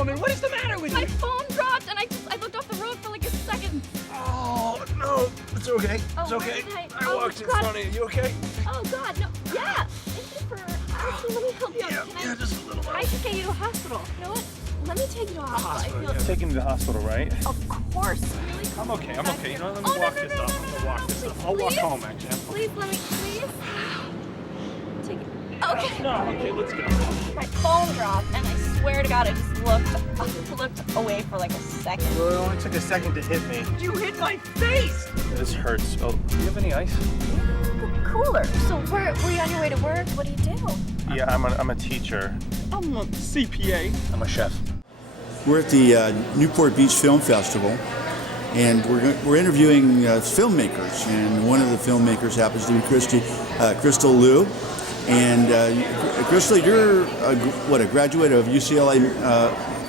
woman? What is the matter with My you? phone dropped and I looked off the road for like a second. Oh, no. It's okay. Oh, It's okay. where did I walked in front of you. You okay? Oh God, no. Yeah. Thank you for. Actually, let me help you out. Yeah, just a little bit. I should get you to a hospital. You know what? Let me take you to a hospital. I feel. Taking me to the hospital, right? Of course. Really? I'm okay. I'm okay. You know, let me Oh, no, walk no, this no, up. no, I'm no, gonna walk no, this please, up. I'll walk please. home, actually. Please let me. Please. Take it. Okay. No, okay, let's go. My phone dropped, and I swear to God, I just looked away for like a second. Well, it only took a second to hit me. You hit my face! This hurts. Oh, do you have any ice? Cooler. So were you on your way to work? What do you do? Yeah, I'm a teacher. I'm a CPA. I'm a chef. We're at the Newport Beach Film Festival, and we're interviewing filmmakers, and one of the filmmakers happens to be Crystal Liu. And Crystal, you're a graduate of UCLA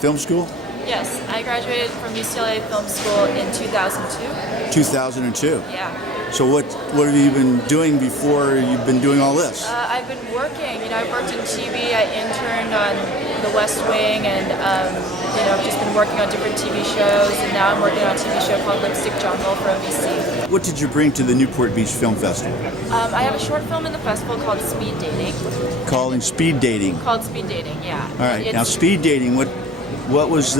Film School? Yes, I graduated from UCLA Film School in 2002. 2002. Yeah. So what have you been doing before you've been doing all this? I've been working. I worked in TV. I interned on The West Wing, and I've just been working on different TV shows. And now I'm working on a TV show called Lipstick Jungle for NBC. What did you bring to the Newport Beach Film Festival? I have a short film in the festival called Speed Dating. Calling Speed Dating. Called Speed Dating, yeah. All right. Now, Speed Dating. What was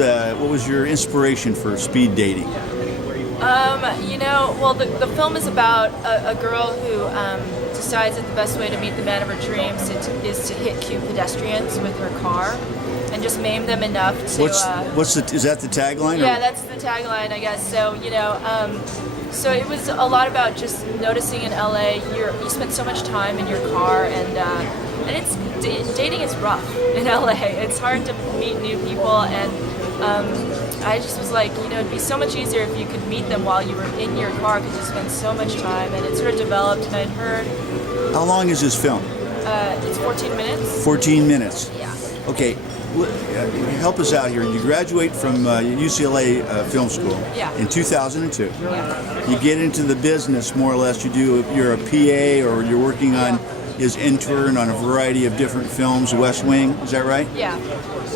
your inspiration for Speed Dating? The film is about a girl who decides that the best way to meet the man of her dreams is to hit cute pedestrians with her car and just maim them enough to. Is that the tagline? Yeah, that's the tagline, I guess. So so it was a lot about just noticing in LA. You spend so much time in your car, and it's dating is rough in LA. It's hard to meet new people, and I just was like, it'd be so much easier if you could meet them while you were in your car because you spend so much time, and it sort of developed, and I'd heard. How long is this film? It's 14 minutes. 14 minutes. Yeah. Okay, help us out here. You graduate from UCLA Film School in 2002. Yeah. You get into the business more or less. You're a PA, or you're working on his intern on a variety of different films. West Wing, is that right? Yeah.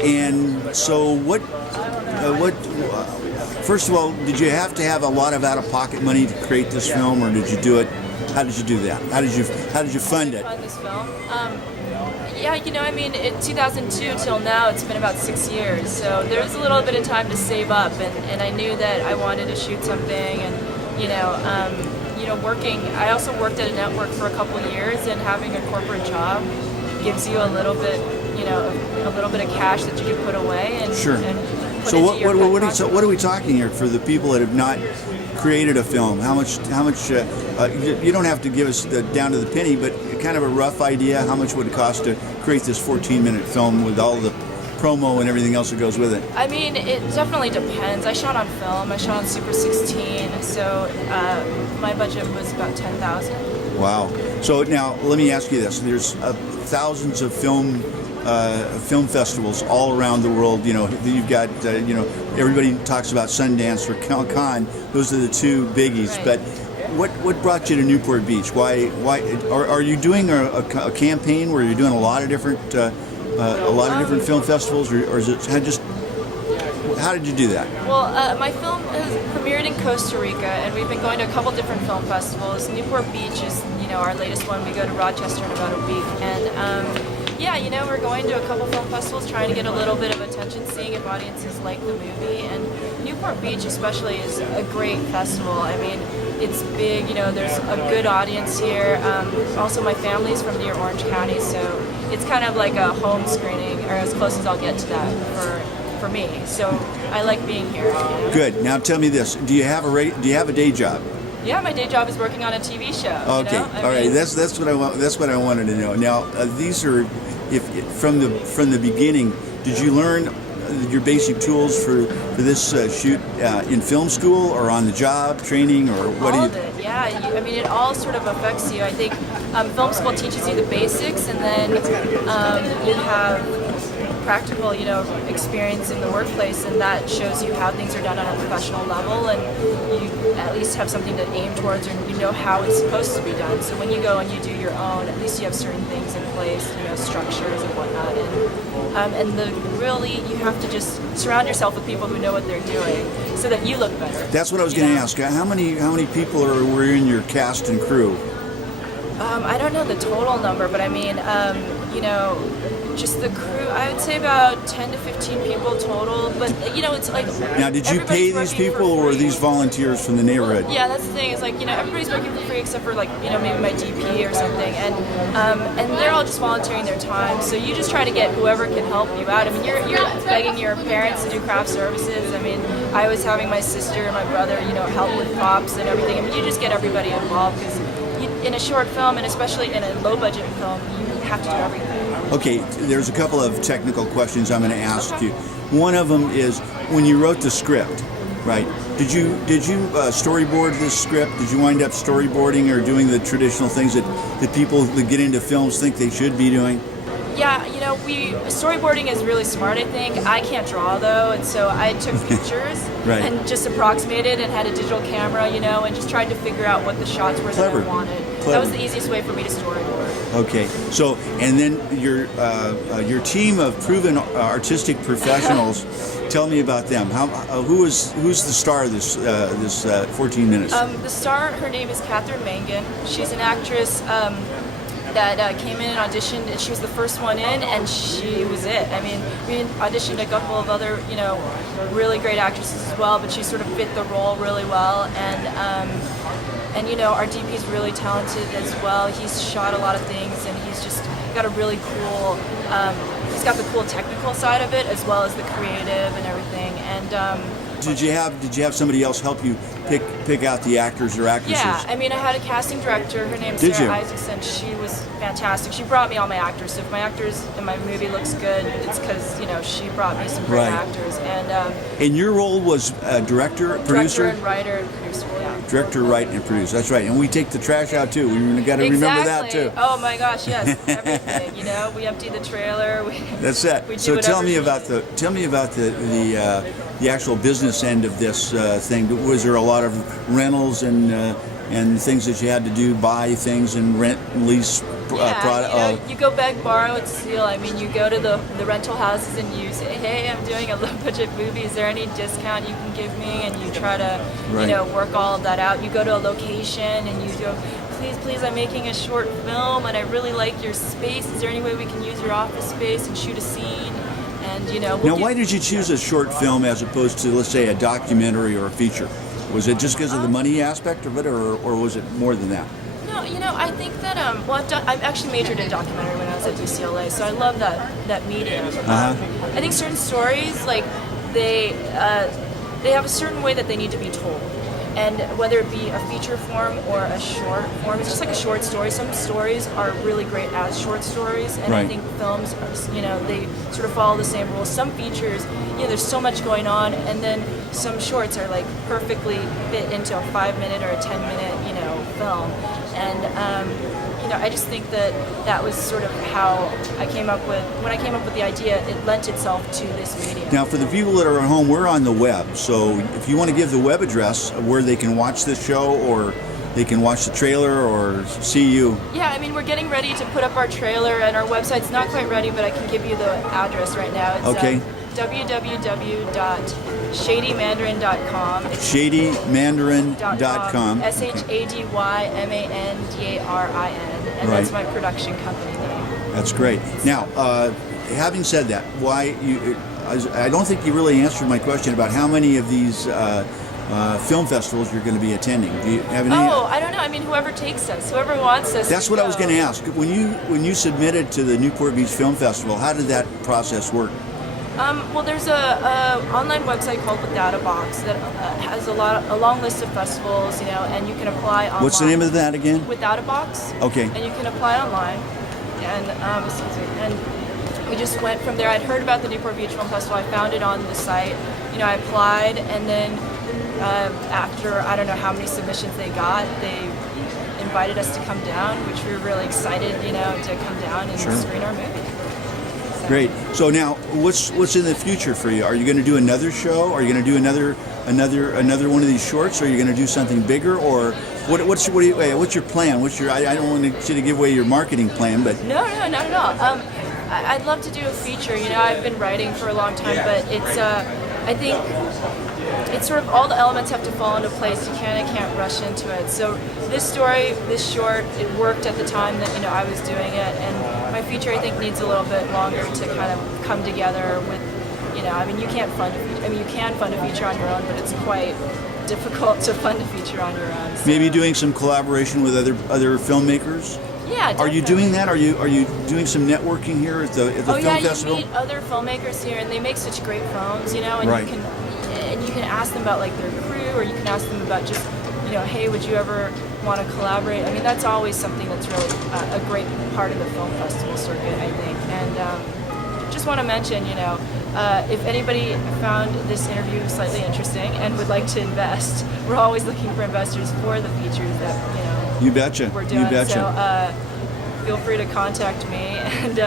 And so first of all, did you have to have a lot of out-of-pocket money to create this film, or did you do it? How did you do that? How did you fund it? Fund this film. In 2002 till now, it's been about 6 years. So there was a little bit of time to save up, and I knew that I wanted to shoot something, and working. I also worked at a network for a couple of years, and having a corporate job gives you a little bit of cash that you can put away and sure. And put So into what are we talking here for the people that have not created a film? How much? You don't have to give us down to the penny, but kind of a rough idea. How much would it cost to create this 14-minute film with all the promo and everything else that goes with it? I mean, it definitely depends. I shot on film. I shot on Super 16, so my budget was about $10,000. Wow. So now let me ask you this: there's thousands of film festivals all around the world. You've got everybody talks about Sundance or Cannes. Those are the two biggies. Right. But what brought you to Newport Beach? Why are you doing a campaign where you're doing a lot of different film festivals, or is it just? How did you do that? Well, my film has premiered in Costa Rica, and we've been going to a couple different film festivals. Newport Beach is, our latest one. We go to Rochester in about a week, and we're going to a couple film festivals, trying to get a little bit of attention, seeing if audiences like the movie. And Newport Beach, especially, is a great festival. I mean, it's big. There's a good audience here. Also, my family's from near Orange County, so it's kind of like a home screening, or as close as I'll get to that for me. So I like being here. Good. Now tell me this: do you have a day job? Yeah, my day job is working on a TV show. Okay, all right. That's what I want. That's what I wanted to know. Now, these are, from the beginning, did you learn your basic tools for this shoot in film school, or on the job training, or what do you? All of it. Yeah. It all sort of affects you. I think film school teaches you the basics, and then you have practical, experience in the workplace, and that shows you how things are done on a professional level, and you at least have something to aim towards, or you know how it's supposed to be done. So when you go and you do your own, at least you have certain things in place, structures and whatnot, and really you have to just surround yourself with people who know what they're doing, so that you look better. That's what I was going to ask. How many people were in your cast and crew? I don't know the total number, but I mean, just the crew, I would say about 10 to 15 people total, but it's like... Now, did you pay these people, or were these volunteers from the neighborhood? Yeah, that's the thing, is everybody's working for free except for maybe my DP or something, and they're all just volunteering their time, so you just try to get whoever can help you out. I mean, you're begging your parents to do craft services. I mean, I was having my sister and my brother, help with props and everything. I mean, you just get everybody involved, because in a short film, and especially in a low-budget film, you have to do everything. Okay, there's a couple of technical questions I'm going to ask you. One of them is, when you wrote the script, right? Did you storyboard this script? Did you wind up storyboarding or doing the traditional things that people that get into films think they should be doing? Yeah, storyboarding is really smart, I think. I can't draw, though, and so I took pictures right. and just approximated and had a digital camera, and just tried to figure out what the shots were that I wanted. Clever. That was the easiest way for me to storyboard. Okay, so, and then your team of proven artistic professionals, tell me about them. Who's the star of this 14 minutes? The star, her name is Catherine Mangan. She's an actress that came in and auditioned, and she was the first one in, and she was it. I mean, we auditioned a couple of other, really great actresses as well, but she sort of fit the role really well, and our DP is really talented as well. He's shot a lot of things, and he's just got a really cool, he's got the cool technical side of it, as well as the creative and everything, and Did you have somebody else help you pick out the actors or actresses? Yeah, I mean, I had a casting director. Her name's Did Sarah you? Isaacson. She was fantastic. She brought me all my actors. So if my actors in my movie looks good, it's because she brought me some great Right. actors. And your role was director, producer? Director and writer and producer. Yeah. Director, write, and produce. That's right. And we take the trash out too. We got to remember that too. Oh my gosh, yes, everything. We empty the trailer. That's it. We do So tell whatever me we about need. tell me about the actual business end of this thing. Was there a lot of rentals and things that you had to do, buy things and rent and lease product? You go beg, borrow, and steal. I mean, you go to the rental houses and you say, hey, I'm doing a low-budget movie. Is there any discount you can give me? And you try to, work all of that out. You go to a location and you go, please, I'm making a short film and I really like your space. Is there any way we can use your office space and shoot a scene? And, Now, why did you choose a short film as opposed to, let's say, a documentary or a feature? Was it just because of the money aspect of it, or was it more than that? No, I think that I've actually majored in documentary when I was at UCLA, so I love that medium. I think certain stories, they have a certain way that they need to be told, and whether it be a feature form or a short form, it's just like a short story. Some stories are really great as short stories, and Right. I think films, they sort of follow the same rules. Some features, there's so much going on, and then some shorts are perfectly fit into a 5-minute or a 10-minute, film. And I just think that was sort of how I came up with, when I came up with the idea, it lent itself to this medium. Now, for the people that are at home, we're on the web. So if you want to give the web address where they can watch this show, or they can watch the trailer or see you. Yeah, I mean, we're getting ready to put up our trailer, and our website's not quite ready, but I can give you the address right now. It's Okay. www.shadymandarin.com. ShadyMandarin.com. ShadyMandarin, and Right. that's my production company name. That's great. Now, having said that, why you? I don't think you really answered my question about how many of these film festivals you're going to be attending. Do you have any? Oh, I don't know. I mean, whoever takes us, whoever wants us. That's what I was going to ask. When you submitted to the Newport Beach Film Festival, how did that process work? Well, there's a online website called Without a Box that has a long list of festivals, and you can apply online. What's the name of that again? Without a Box. Okay. And you can apply online, and we just went from there. I'd heard about the Newport Beach Film Festival. I found it on the site. I applied, and then after I don't know how many submissions they got, they invited us to come down, which we were really excited, to come down and Sure. screen our movie. Great. So now, what's in the future for you? Are you going to do another show? Are you going to do another one of these shorts? Or are you going to do something bigger? Or what's your plan? I don't want you to give away your marketing plan, but No, not at all. I'd love to do a feature. You know, I've been writing for a long time, but it's I think it's sort of all the elements have to fall into place. You can't rush into it. So this story, this short, it worked at the time that I was doing it, and my feature I think needs a little bit longer to kind of come together with. I mean, you can't fund a feature. I mean, you can fund a feature on your own, but it's quite difficult to fund a feature on your own. So. Maybe doing some collaboration with other filmmakers. Yeah, definitely. Are you doing that? Are you doing some networking here at the film festival? You meet other filmmakers here, and they make such great films, and right. you can ask them about like their crew, or you can ask them about just, hey, would you ever want to collaborate? I mean, that's always something that's really a great part of the film festival circuit, I think. And just want to mention, if anybody found this interview slightly interesting and would like to invest, we're always looking for investors for the features that You betcha. we're doing. You betcha. So feel free to contact me and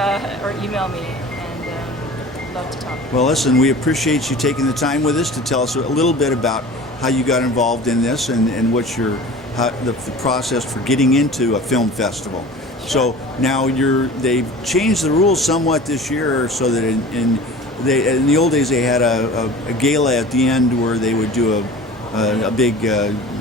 or email me, and love to talk. Well, listen, we appreciate you taking the time with us to tell us a little bit about how you got involved in this and what's the process for getting into a film festival. So now they've changed the rules somewhat this year, so that in the old days they had a gala at the end where they would do a big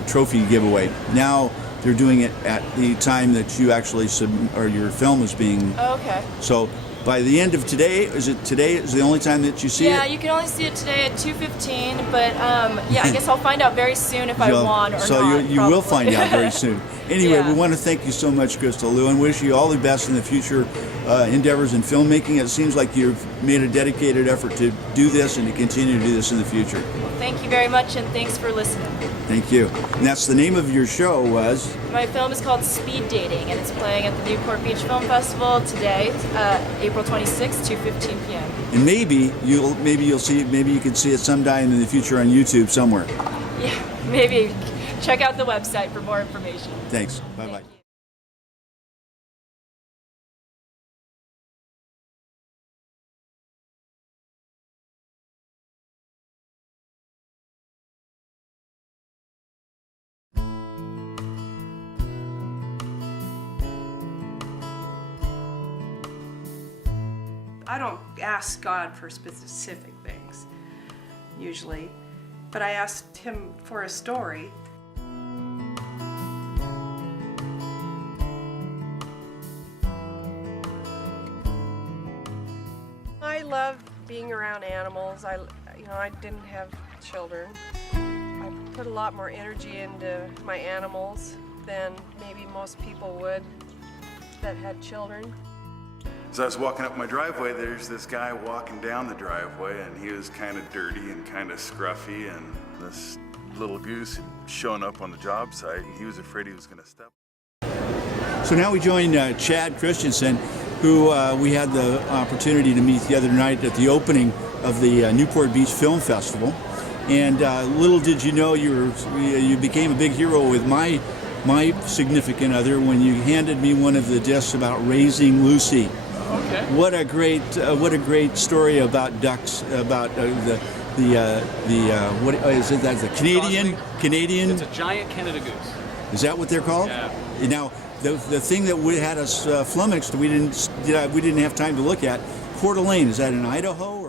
trophy giveaway. Now they're doing it at the time that you actually or your film is being. Oh, okay. So by the end of today, is the only time that you see it? Yeah, you can only see it today at 2:15, but I guess I'll find out very soon if I won or not. So you will find out very soon. Anyway, Yeah. we want to thank you so much, Crystal Lou, and wish you all the best in the future endeavors in filmmaking. It seems like you've made a dedicated effort to do this and to continue to do this in the future. Thank you very much, and thanks for listening. Thank you. And that's the name of your show was? My film is called Speed Dating, and it's playing at the Newport Beach Film Festival today, April 26th, 2:15 p.m. And maybe you can see it sometime in the future on YouTube somewhere. Yeah, maybe. Check out the website for more information. Thanks. Bye-bye. Thank you. I don't ask God for specific things, usually, but I asked him for a story. I love being around animals. I didn't have children. I put a lot more energy into my animals than maybe most people would that had children. As I was walking up my driveway, there's this guy walking down the driveway, and he was kind of dirty and kind of scruffy, and this little goose had shown up on the job site, and he was afraid he was going to step. So now we join Chad Christensen, who we had the opportunity to meet the other night at the opening of the Newport Beach Film Festival. And little did you know, you became a big hero with my significant other when you handed me one of the discs about raising Lucy. Okay. What a great story about ducks, about what is it? That's a Canadian. It's a giant Canada goose. Is that what they're called? Yeah. Now, the thing that had us flummoxed, we didn't have time to look at. Coeur d'Alene, is that in Idaho?